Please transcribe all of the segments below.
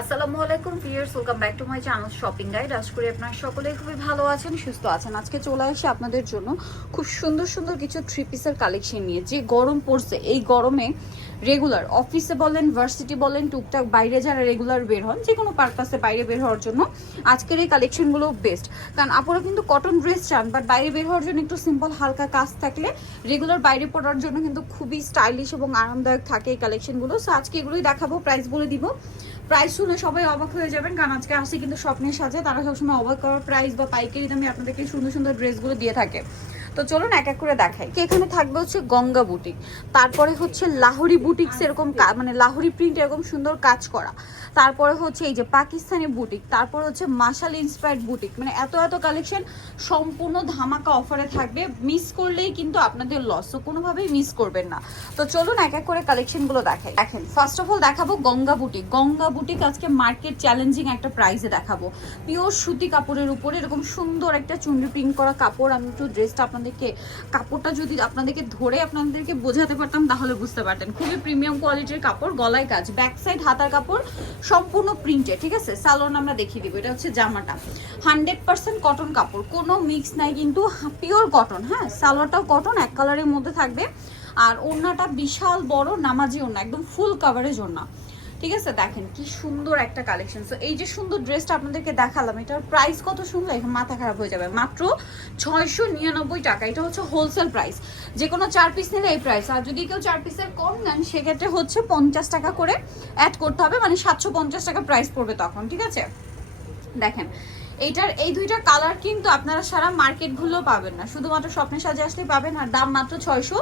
আসসালামু আলাইকুম, viewers, welcome back to my channel shopping guide. আশা করি আপনারা সকলেই খুবই ভালো আছেন, সুস্থ আছেন। আজকে চলে আসি আপনাদের জন্য খুব সুন্দর সুন্দর কিছু থ্রি পিসের কালেকশন নিয়ে। যে গরম পড়ছে, এই গরমে রেগুলার অফিসে বলেন ভার্সিটি বলেন, টুকটাক বাইরে যারা রেগুলার বের হন যে কোনো পারপাসে বাইরে বের হওয়ার জন্য আজকের এই কালেকশনগুলো বেস্ট কারণ আপনারা কিন্তু কটন ড্রেস চান বাট বাইরে বের হওয়ার জন্য একটু সিম্পল হালকা কাজ থাকলে রেগুলার বাইরে পড়ার জন্য কিন্তু খুবই স্টাইলিশ এবং আরামদায়ক থাকে এই কালেকশনগুলো সো আজকে এগুলোই দেখাবো প্রাইস বলে দিব। প্রাইস শুনে সবাই অবাক হয়ে যাবেন, কারণ আজকে আসি কিন্তু স্বপ্নের সাথে তারা সবসময় অবাক করার প্রাইস বা পাইকারি দামে আপনাদেরকে সুন্দর সুন্দর ড্রেসগুলো দিয়ে থাকে। তো চলুন এক এক করে দেখাই। এখানে থাকবে হচ্ছে গঙ্গা বুটিক। তারপরে হচ্ছে লাহোরি বুটিক্স এরকম মানে লাহোরি প্রিন্ট এরকম সুন্দর কাজ করা। তারপরে হচ্ছে এই যে পাকিস্তানি বুটিক, তারপর হচ্ছে মাশাল ইন্সপায়ার্ড বুটিক। মানে এত এত কালেকশন সম্পূর্ণ ধামাকা অফারে থাকবে। মিস করলেই কিন্তু আপনাদের লস তো কোনোভাবেই মিস করবেন না। তো চলুন এক এক করে কালেকশনগুলো দেখাই। দেখেন ফার্স্ট অফ অল দেখাবো গঙ্গা বুটিক। গঙ্গা বুটিক আজকে মার্কেট চ্যালেঞ্জিং একটা প্রাইসে দেখাবো। পিওর সুতি কাপড়ের উপরে এরকম সুন্দর একটা চুনরি প্রিন্ট করা কাপড়। আমি একটু ড্রেসটা আপনাদেরকে, কাপড়টা যদি আপনাদেরকে ধরে আপনাদেরকে বোঝাতে পারতাম, তাহলে বুঝতে পারতেন। খুবই প্রিমিয়াম কোয়ালিটির কাপড়, গলায় কাজ। ব্যাক সাইড হাতার কাপড়, সম্পূর্ণ প্রিন্টে ঠিক আছে? সালোয়ার আমরা দেখিয়ে দিব, এটা হচ্ছে জামাটা। হান্ড্রেড পার্সেন্ট কটন কাপড়, কোনো মিক্স নাই কিন্তু পিওর কটন হ্যাঁ? সালোয়ারটাও কটন এক কালারের মধ্যে থাকবে। আর ওড়নাটা বিশাল বড়, নামাজি ওড়না, একদম ফুল কাভারেজ ওড়না। ঠিক আছে, দেখেন কি সুন্দর একটা কালেকশন সো এই যে সুন্দর ড্রেসটা আপনাদেরকে দেখালাম, এটার প্রাইস কত শুনলে এখন মাথা খারাপ হয়ে যাবে। মাত্র ছয়শো নিরানব্বই টাকা। এটা হচ্ছে হোলসেল প্রাইস যে কোনো চার পিস নিলে এই প্রাইস আর যদি কেউ চার পিসের কম নেন, সেক্ষেত্রে হচ্ছে পঞ্চাশ টাকা করে অ্যাড করতে হবে। মানে সাতশো পঞ্চাশ টাকা প্রাইস পড়বে তখন, ঠিক আছে? দেখেন এইটার এই দুইটা কালার কিন্তু আপনারা সারা মার্কেট ঘুরলেও পাবেন না। শুধুমাত্র স্বপ্নের সাজে আসলে পাবেন। আর দাম মাত্র ছয়শো।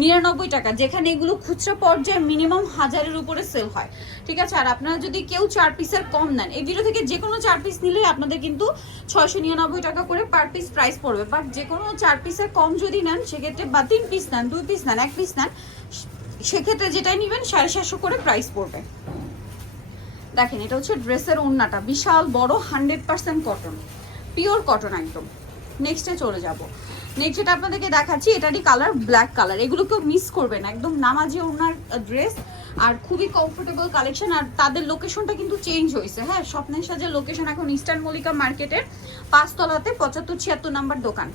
নিরানব্বই টাকা, যেখানে এগুলো খুচরা পর্যায়ে মিনিমাম হাজারের উপরে সেল হয়। ঠিক আছে? আর আপনারা যদি কেউ চার পিসের কম নেন, এই ভিডিও থেকে যে কোনো চার পিস নিলেই আপনাদের কিন্তু ছয়শো নিরানব্বই টাকা করে পার পিস প্রাইস পড়বে। বাট যে কোনো চার পিসের কম যদি নেন, সেক্ষেত্রে বা তিন পিস নেন, দুই পিস নেন, এক পিস নেন, সেক্ষেত্রে যেটাই নেবেন, সাড়ে সাতশো করে প্রাইস পড়বে। দেখেন, এটা হচ্ছে ড্রেসের ওড়নাটা বিশাল, বড় hundred percent cotton pure cotton একদম। নেক্সটে চলে যাব। নেক্সট যেটা আপনাদেরকে দেখাচ্ছি, এটারই কালার ব্ল্যাক কালার এগুলো কেউ মিস করবে না। একদম নামাজি ওড়নার ড্রেস আর খুবই কমফোর্টেবল কালেকশন আর তাদের লোকেশনটা কিন্তু চেঞ্জ হয়েছে। হ্যাঁ স্বপ্নের সাজের লোকেশন এখন ইস্টার্ন মল্লিকা মার্কেটের পাঁচতলাতে পঁচাত্তর ছিয়াত্তর নাম্বার দোকান।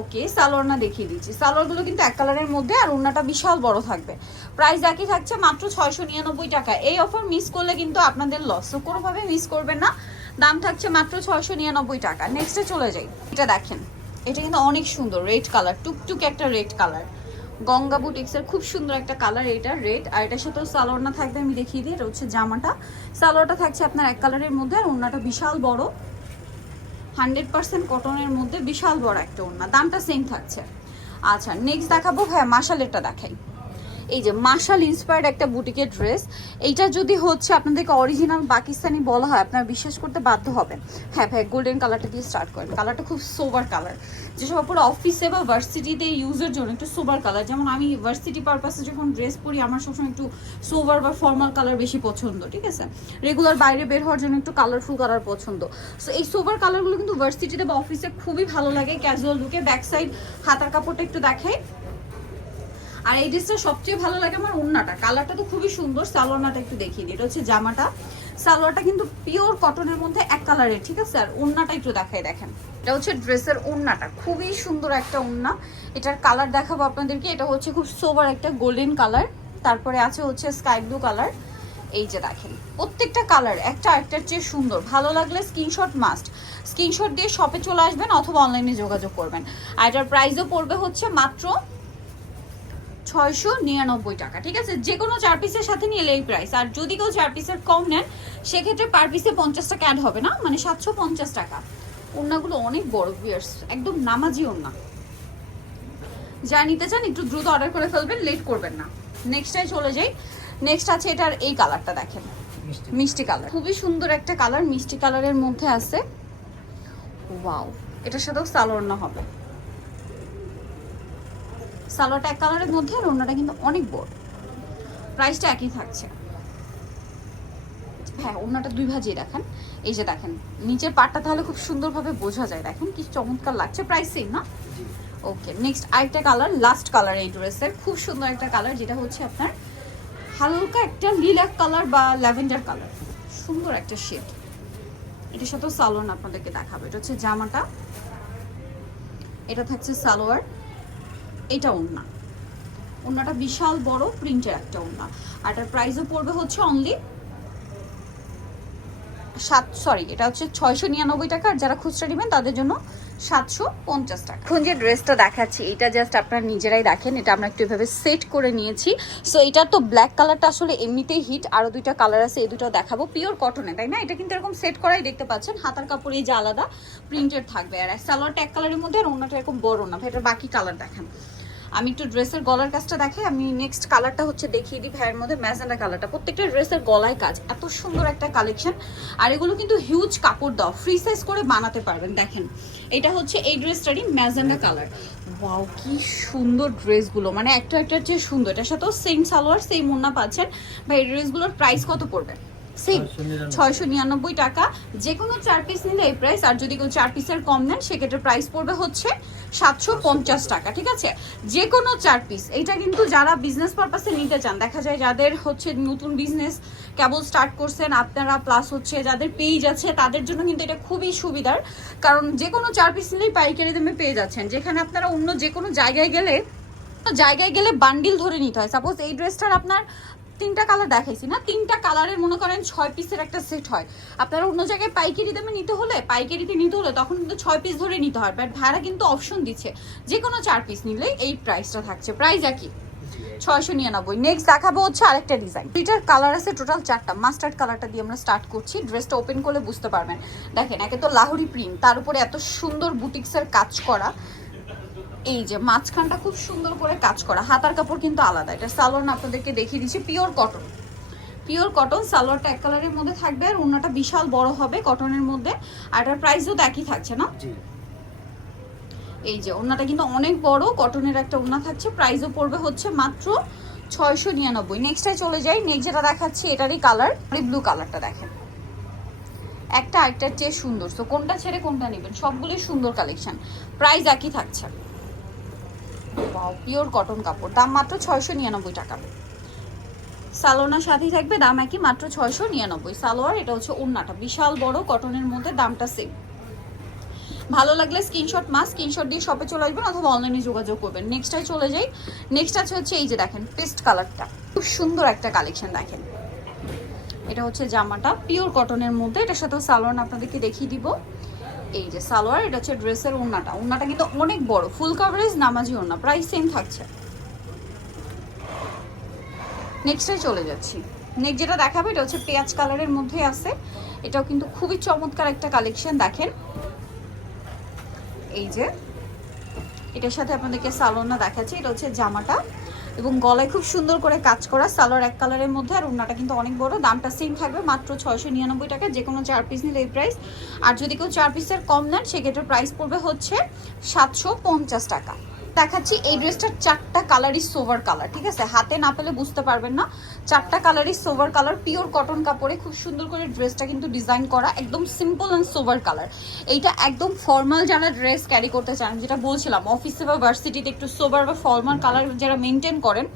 ওকে সালোয়ার না দেখিয়ে দিচ্ছি। সালোয়ারগুলো কিন্তু এক কালারের মধ্যে আর ওড়নাটা বিশাল বড় থাকবে। প্রাইস একই থাকছে মাত্র ছয়শো নিরানব্বই টাকা। এই অফার মিস করলে কিন্তু আপনাদের লস কোনোভাবে মিস করবেন না। দাম থাকছে মাত্র ছয়শো নিরানব্বই টাকা। নেক্সটে চলে যাই। এটা দেখেন, এটা কিন্তু অনেক সুন্দর রেড কালার টুকটুক একটা রেড কালার গঙ্গা বুটিক্সের খুব সুন্দর একটা কালার এটা রেড আর এটার সাথেও সালোয়ার না থাকবে, আমি দেখিয়ে দিই, এটা হচ্ছে জামাটা। সালোয়ারটা থাকছে আপনার এক কালারের মধ্যে, আর ওড়নাটা বিশাল বড়। হান্ড্রেড পার্সেন্ট কটনের মধ্যে বিশাল বড় একটা ওড়না। দামটা সেম থাকছে। আচ্ছা নেক্সট দেখাবো হ্যাঁ মাশালেরটা দেখাই। এই যে মাশাল ইন্সপায়ার্ড একটা বুটিকের ড্রেস এইটা যদি হচ্ছে আপনাদেরকে অরিজিনাল পাকিস্তানি বলা হয়, আপনারা বিশ্বাস করতে বাধ্য হবেন। হ্যাঁ ভাই গোল্ডেন কালারটা দিয়ে স্টার্ট করেন। কালারটা খুব সোবার কালার যেসব আপনার অফিসে বা ভার্সিটিতে ইউজের জন্য একটু সোবার কালার যেমন আমি ভার্সিটি পারপাসে যখন ড্রেস পরি, আমার সবসময় একটু সোবার বা ফর্মাল কালার বেশি পছন্দ, ঠিক আছে? রেগুলার বাইরে বের হওয়ার জন্য একটু কালারফুল কালার পছন্দ। সো এই সোবার কালারগুলো কিন্তু ভার্সিটিতে বা অফিসে খুবই ভালো লাগে। ক্যাজুয়াল লুকে ব্যাক সাইড হাতার কাপড়টা একটু দেখাই। আর এই ড্রেসটা সবচেয়ে ভালো লাগে আমার ওড়নাটা। কালারটা তো খুবই সুন্দর, সালোয়ারটা একটু দেখিয়ে দিই। এটা হচ্ছে জামাটা। সালোয়ারটা কিন্তু পিওর কটনের মধ্যে এক কালারের ঠিক আছে? আর ওড়নাটা একটু দেখাই, দেখেন। এটা হচ্ছে ড্রেসের ওড়নাটা। খুবই সুন্দর একটা ওড়না। এটার কালার দেখাবো আপনাদেরকে। এটা হচ্ছে খুব সোবার একটা গোল্ডেন কালার তারপরে আছে হচ্ছে স্কাই ব্লু কালার এই যে দেখেন, প্রত্যেকটা কালার একটা একটার চেয়ে সুন্দর। ভালো লাগলে স্ক্রিনশট মাস্ট স্ক্রিনশট দিয়ে শপে চলে আসবেন অথবা অনলাইনে যোগাযোগ করবেন। আর এটার প্রাইসও পড়বে হচ্ছে মাত্র ছয়শো নিরানব্বই টাকা ঠিক আছে? যে কোনো চার পিসের সাথে নিলে এই প্রাইস আর যদি কেউ চার পিসের কম নেন সেক্ষেত্রে পার পিসে পঞ্চাশ টাকা অ্যাড হবে না? মানে সাতশো পঞ্চাশ টাকা। ওড়নাগুলো অনেক বড় বিয়ার্স একদম নামাজি ওড়না। যা নিতে চান একটু দ্রুত অর্ডার করে ফেলবেন লেট করবেন না। নেক্সটটাই চলে যাই। নেক্সট আছে এটার এই কালারটা দেখেন। মিষ্টি। কালার খুবই সুন্দর একটা কালার মিষ্টি কালারের মধ্যে আছে। ওয়াও এটার সাথেও সালোয়ার না হবে। সালোয়ারটা এক কালারের মধ্যে আর ওড়নাটা কিন্তু অনেক বড়। প্রাইসটা একই থাকছে। হ্যাঁ ওড়নাটা দুই ভাজিয়ে দেখেন। এই যে দেখেন, নিচের পাটটা তাহলে খুব সুন্দরভাবে বোঝা যায়। দেখেন কি চমৎকার লাগছে। প্রাইস সেম না? ওকে নেক্সট আরেকটা কালার লাস্ট কালার এই ড্রেসের খুব সুন্দর একটা কালার যেটা হচ্ছে আপনার হালকা একটা লিলাক কালার বা ল্যাভেন্ডার কালার সুন্দর একটা শেড এটার সাথেও সালোয়ার আপনাদেরকে দেখাবো। এটা হচ্ছে জামাটা। এটা থাকছে সালোয়ার। এটা ওড়না। ওড়নাটা বিশাল বড় প্রিন্টের একটা ওড়না। আর এটার প্রাইসও পড়বে হচ্ছে অনলি সাত সরি এটা হচ্ছে ছয়শো নিরানব্বই টাকা। আর যারা খুচরা নেবেন, তাদের জন্য সাতশো পঞ্চাশ টাকা। এখন যে ড্রেসটা দেখাচ্ছি, এটা জাস্ট আপনারা নিজেরাই দেখেন। এটা আমরা একটু এভাবে সেট করে নিয়েছি। সো এটা তো ব্ল্যাক কালারটা আসলে এমনিতেই হিট আরও দুইটা কালার আছে, এই দুটো দেখাবো। পিওর কটনে তাই না? এটা কিন্তু এরকম সেট করাই দেখতে পাচ্ছেন। হাতার কাপড় এই যে আলাদা প্রিন্টেড থাকবে। আর সালোয়ারটা এক কালারের মধ্যে আর অন্যটা এরকম বড় না। এটা বাকি কালার দেখেন। আমি একটু ড্রেসের গলার কাজটা দেখে আমি নেক্সট কালারটা হচ্ছে দেখিয়ে দিই ভাইয়ের মধ্যে ম্যাজেন্ডা কালারটা প্রত্যেকটা ড্রেসের গলায় কাজ, এত সুন্দর একটা কালেকশন আর এগুলো কিন্তু হিউজ কাপড় দাও ফ্রি সাইজ করে বানাতে পারবেন, দেখেন। এটা হচ্ছে এই ড্রেসটারই ম্যাজেন্ডা কালার ওয়াও কি সুন্দর ড্রেসগুলো মানে একটা একটা চেয়ে সুন্দর। এটার সাথেও সেম সালোয়ার সেম মুন্না পাচ্ছেন। ভাই, এই ড্রেসগুলোর প্রাইস কত পড়বে? সেম ছয়শো নিরানব্বই। টাকা। যে কোনো চার পিস নিলে এই প্রাইস আর যদি কেউ চার পিসের কম নেন সেক্ষেত্রে প্রাইস পড়বে হচ্ছে সাতশো পঞ্চাশ টাকা ঠিক আছে? যে কোনো চার পিস এইটা কিন্তু যারা বিজনেস পারপাসে নিতে চান দেখা যায় যাদের হচ্ছে নতুন বিজনেস কেবল স্টার্ট করছেন আপনারা প্লাস হচ্ছে যাদের পেজ আছে তাদের জন্য কিন্তু এটা খুবই সুবিধার। কারণ যে কোনো চার পিস নিলেই পাইকারি দামে পেয়ে যাচ্ছেন। যেখানে আপনারা অন্য যে কোনো জায়গায় গেলে জায়গায় গেলে বান্ডিল ধরে নিতে হয়। সাপোজ এই ড্রেসটার আপনার তিনটা কালার দেখাইছি না? তিনটা কালারের মনে করেন ছয় পিসের একটা সেট হয়। আপনারা অন্য জায়গায় পাইকারি দামে নিতে হলে, পাইকারিতে নিতে হলে তখন কিন্তু ছয় পিস ধরে নিতে হয়। বাট ভাড়া কিন্তু অপশন দিচ্ছে। যে কোনো চার পিস নিলে এই প্রাইসটা থাকছে। প্রাইস একই। ছয়শো নিরানব্বই। নেক্সট দেখাবো হচ্ছে আরেকটা ডিজাইন দুইটার কালার আছে টোটাল চারটা। মাস্টার্ড কালারটা দিয়ে আমরা স্টার্ট করছি। ড্রেসটা ওপেন করলে বুঝতে পারবেন। দেখেন, একে তো লাহোরি প্রিন্ট তার উপরে এত সুন্দর বুটিক্সের কাজ করা। এই যে মাঝখানটা খুব সুন্দর করে কাজ করা হাতার কাপড় কিন্তু আলাদা। এটা সালোয়ার আপনাদেরকে দেখিয়ে দিচ্ছি পিওর কটন পিওর কটন সালোয়ারটা এক কালারের মধ্যে থাকবে আর ওনাটা বিশাল বড় হবে কটনের মধ্যে আর এটার প্রাইসও তো একই থাকছে না? এই যে ওনাটা কিন্তু অনেক বড় কটনের একটা ওনা থাকছে প্রাইসও পড়বে হচ্ছে মাত্র ছয়শো নিরানব্বই। নেক্সটটায় চলে যাই নেক্সট যেটা দেখাচ্ছি এটারই কালার ব্লু কালারটা দেখেন। একটা আরেকটার চেয়ে সুন্দর। তো কোনটা ছেড়ে কোনটা নেবেন? সবগুলোই সুন্দর কালেকশন প্রাইস একই থাকছে। পিওর কটন কাপড়। দাম মাত্র ছয়শো নিরানব্বই টাকা। সালোনার সাথেই থাকবে, দাম একই, মাত্র ছয়শো নিরানব্বই। সালোয়ার, এটা হচ্ছে ওড়নাটা বিশাল বড় কটনের মধ্যে দামটা সেম ভালো লাগলে স্ক্রিনশট মাস স্ক্রিনশট দিয়ে শপে চলে আসবেন অথবা অনলাইনে যোগাযোগ করবেন। নেক্সটটাই চলে যাই। নেক্সট আছে হচ্ছে এই যে দেখেন পেস্ট কালারটা খুব সুন্দর একটা কালেকশন দেখেন। এটা হচ্ছে জামাটা। পিওর কটনের মধ্যে, এটার সাথেও সালোয়ার আপনাদেরকে দেখিয়ে দিব। এই যে সালোয়ার, এটা হচ্ছে ড্রেসের ওড়নাটা। ওড়নাটা কিন্তু অনেক বড় ফুল কাভারেজ নামাজি ওড়না প্রাইস সেম থাকছে। নেক্সটে চলে যাচ্ছি। নেক্সট যেটা দেখাবে, এটা হচ্ছে পেঁয়াজ কালারের মধ্যে আছে। এটাও কিন্তু খুবই চমৎকার একটা কালেকশন দেখেন। এই যে, এটার সাথে আপনাদেরকে সালোনা দেখাচ্ছি, এটা হচ্ছে জামাটা। এবং গলায় খুব সুন্দর করে কাজ করা সালোয়ার এক কালারের মধ্যে, আর ওনাটা কিন্তু অনেক বড়, দামটা সেম থাকবে মাত্র ছয়শো নিরানব্বই টাকা, যে কোনো চার পিস নিলে এই প্রাইস আর যদি কেউ চার পিসের কম নেন, সেক্ষেত্রে প্রাইস পড়বে হচ্ছে সাতশো পঞ্চাশ টাকা। দেখাচ্ছি, এই ড্রেসটার চারটা কালারই সোভার কালার ঠিক আছে? হাতে না পেলে বুঝতে পারবেন না। চারটা কালারই সোভার কালার পিওর কটন কাপড়ে খুব সুন্দর করে ড্রেসটা কিন্তু ডিজাইন করা, একদম সিম্পল অ্যান্ড সোভার কালার এইটা একদম ফর্মাল যারা ড্রেস ক্যারি করতে চান, যেটা বলছিলাম অফিসে বা ভার্সিটিতে একটু সোভার বা ফর্মাল কালার যারা মেনটেন করেন,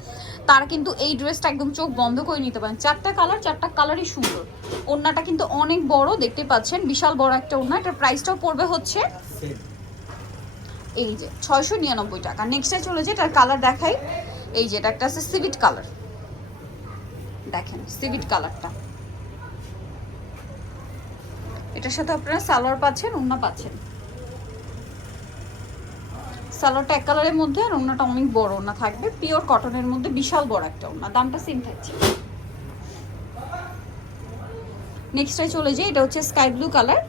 তারা কিন্তু এই ড্রেসটা একদম চোখ বন্ধ করে নিতে পারেন। চারটা কালার চারটা কালারই সুন্দর। ওড়নাটা কিন্তু অনেক বড়, দেখতে পাচ্ছেন? বিশাল বড় একটা ওড়না। এটার প্রাইসটাও পড়বে হচ্ছে এই যে, ছয়শো নিরানব্বই টাকা। নেক্সটে চলে যে এটার কালার দেখাই। এই যে, এটা একটা আছে সিভিট কালার দেখেন সিভিট কালারটা এটার সাথে আপনারা সালোয়ার পাচ্ছেন ওন্না পাচ্ছেন। সালোয়ারটা এক কালারের মধ্যে আর ওন্নাটা অনেক বড় ওন্না থাকবে। পিওর কটনের মধ্যে বিশাল বড় একটা ওন্না দামটা সেম থাকছে। নেক্সটে চলে যাই, এটা হচ্ছে স্কাই ব্লু কালার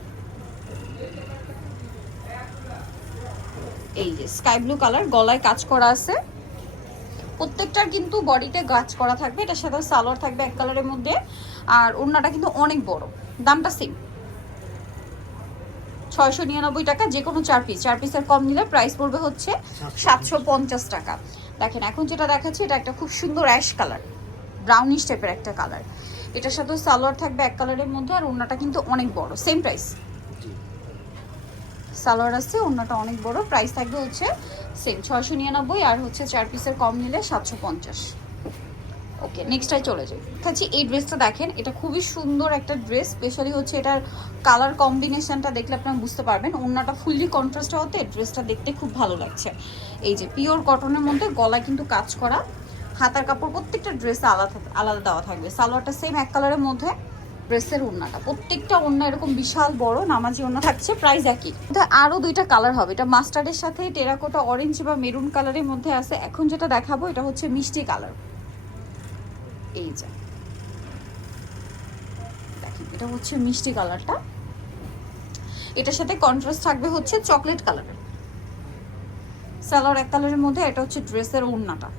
এই যে স্কাই ব্লু কালার গলায় কাজ করা আছে। প্রত্যেকটার কিন্তু বডিতে কাজ করা থাকবে, এটার সাথে সালোয়ার থাকবে এক কালারের মধ্যে। আর ওড়নাটা কিন্তু অনেক বড়, দামটা সেম ছয়শো নিরানব্বই টাকা যে কোনো চার পিস চার পিসের কম নিলে প্রাইস পড়বে হচ্ছে সাতশো পঞ্চাশ টাকা। দেখেন, এখন যেটা দেখাচ্ছি, এটা একটা খুব সুন্দর অ্যাশ কালার ব্রাউনিশ টাইপের একটা কালার এটার সাথে সালোয়ার থাকবে এক কালারের মধ্যে, আর ওড়নাটা কিন্তু অনেক বড় সেম প্রাইস সালোয়ার আছে অন্যটা অনেক বড় প্রাইস থাকবে হচ্ছে সেম ছয়শো নিরানব্বই আর হচ্ছে চার পিসের কম নিলে সাতশো পঞ্চাশ। ওকে নেক্সটটাই চলে যাই। কাছে এই ড্রেসটা দেখেন, এটা খুবই সুন্দর একটা ড্রেস স্পেশালি হচ্ছে এটার কালার কম্বিনেশনটা দেখলে আপনারা বুঝতে পারবেন। ওড়নাটা ফুললি কন্ট্রাস্ট হতে ড্রেসটা দেখতে খুব ভালো লাগছে। এই যে পিওর কটনের মধ্যে গলায় কিন্তু কাজ করা, হাতার কাপড় প্রত্যেকটা ড্রেসে আলাদা আলাদা দেওয়া থাকবে। সালোয়ারটা সেম এক কালারের মধ্যে ড্রেসের ওড়নাটা। প্রত্যেকটা ওড়না এরকম বিশাল বড়, নামাজি ওড়না থাকছে, প্রাইস একই। এটা আরও দুইটা কালার হবে। এটা মাস্টার্ডের সাথে টেরাকোটা অরেঞ্জ বা মেরুন কালারের মধ্যে আছে। এখন যেটা দেখাবো, এটা হচ্ছে মিষ্টি কালার এই যে। দেখেন, এটা হচ্ছে মিষ্টি কালারটা এটার সাথে কন্ট্রাস্ট থাকবে হচ্ছে চকলেট কালারের সালোয়ার এক কালারের মধ্যে, এটা হচ্ছে ড্রেসের ওড়নাটা।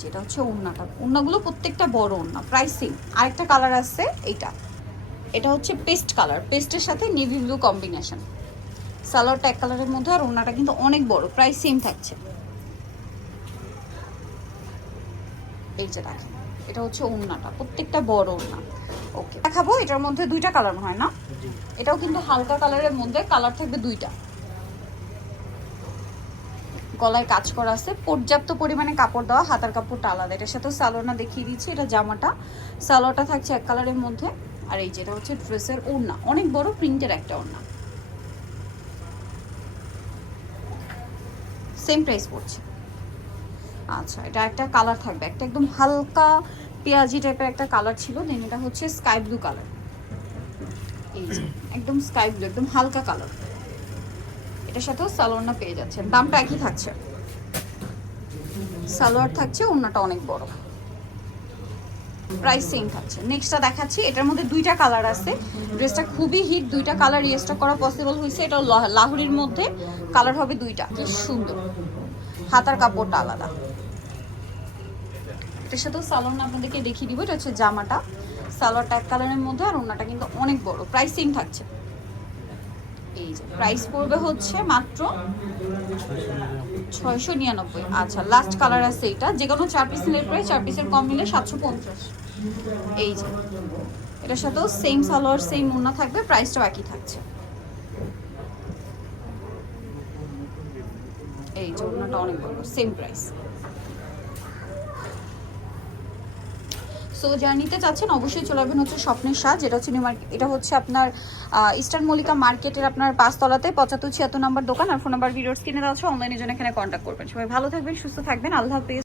যে এটা হচ্ছে ওড়নাটা। ওড়নাগুলো প্রত্যেকটা বড় ওড়না সেম আরেকটা কালার আছে এইটা। এটা হচ্ছে পেস্ট কালার পেস্টের সাথে নেভি ব্লু কম্বিনেশন সালোয়ারটা এক কালারের মধ্যে আর ওড়নাটা কিন্তু অনেক বড় প্রাইস সেম থাকছে। এই যে দেখেন এটা হচ্ছে ওড়নাটা প্রত্যেকটা বড় ওড়না। ওকে দেখাবো এটার মধ্যে দুইটা কালার হয় না? এটাও কিন্তু হালকা কালারের মধ্যে কালার থাকবে দুইটা। গলায় কাজ করা আছে, পর্যাপ্ত পরিমাণে কাপড় দেওয়া, হাতার কাপড়টা আলাদা। এটার সাথে সালোয়ারটা দেখিয়ে দিচ্ছি, এটা জামাটা। সালোয়ারটা থাকছে এক কালারের মধ্যে। আর এই যেটা হচ্ছে ড্রেসের ওড়না, অনেক বড় প্রিন্টের একটা ওড়না। সেম প্রাইস পড়ছে। আচ্ছা এটা একটা কালার থাকবে। একটা একদম হালকা পেঁয়াজি টাইপের একটা কালার ছিল দেন এটা হচ্ছে স্কাই ব্লু কালার এই যে, একদম স্কাই ব্লু একদম হালকা কালার এটার সাথেও সালোয়ারটা পেয়ে যাচ্ছেন। দামটা একই থাকছে। সালোয়ার থাকছে, ওড়নাটা অনেক বড়। প্রাইস সেম থাকছে। নেক্সটটা দেখাচ্ছি। এটার মধ্যে দুইটা কালার আছে। ড্রেসটা খুবই হিট দুইটা কালার রিয়েস্টটা করা পসিবল হয়েছে। এটা লাহুরির মধ্যে কালার হবে দুইটা। কি সুন্দর। হাতার কাপড়টা আলাদা। এটার সাথেও সালোয়ার আপনাদেরকে দেখিয়ে দিব। এটা হচ্ছে জামাটা। সালোয়ারটা এক কালারের মধ্যে আর ওড়নাটা কিন্তু অনেক বড়। প্রাইস সেম থাকছে। এই যে প্রাইস পড়বে হচ্ছে মাত্র ছয়শো নিরানব্বই। আচ্ছা লাস্ট কালার আছে এটা। যে কোনো চার পিস নিলে প্রায় চার পিসের কম নিলে সাতশো পঞ্চাশ। এই যে, এটার সাথেও সেম সালোয়ার সেম ওড়না থাকবে প্রাইসটাও একই থাকছে। এই যে অনেক বড় সেম প্রাইস সো যারা নিতে চাচ্ছেন, অবশ্যই চলে আসবেন হচ্ছে স্বপ্নের সাজ। এটা হচ্ছে মার্কেট এটা হচ্ছে আপনার ইস্টার্ন মল্লিকা মার্কেটের আপনার পাঁচতলাতে পঁচাত্তর ছিয়াত্তর নম্বর দোকান আর ফোন নাম্বার ভিডিওস কিনে দেওয়া আছে। অনলাইনের জন্য এখানে কন্ট্যাক্ট করবেন। সবাই ভালো থাকবেন, সুস্থ থাকবেন। আল্লাহ হাফিজ।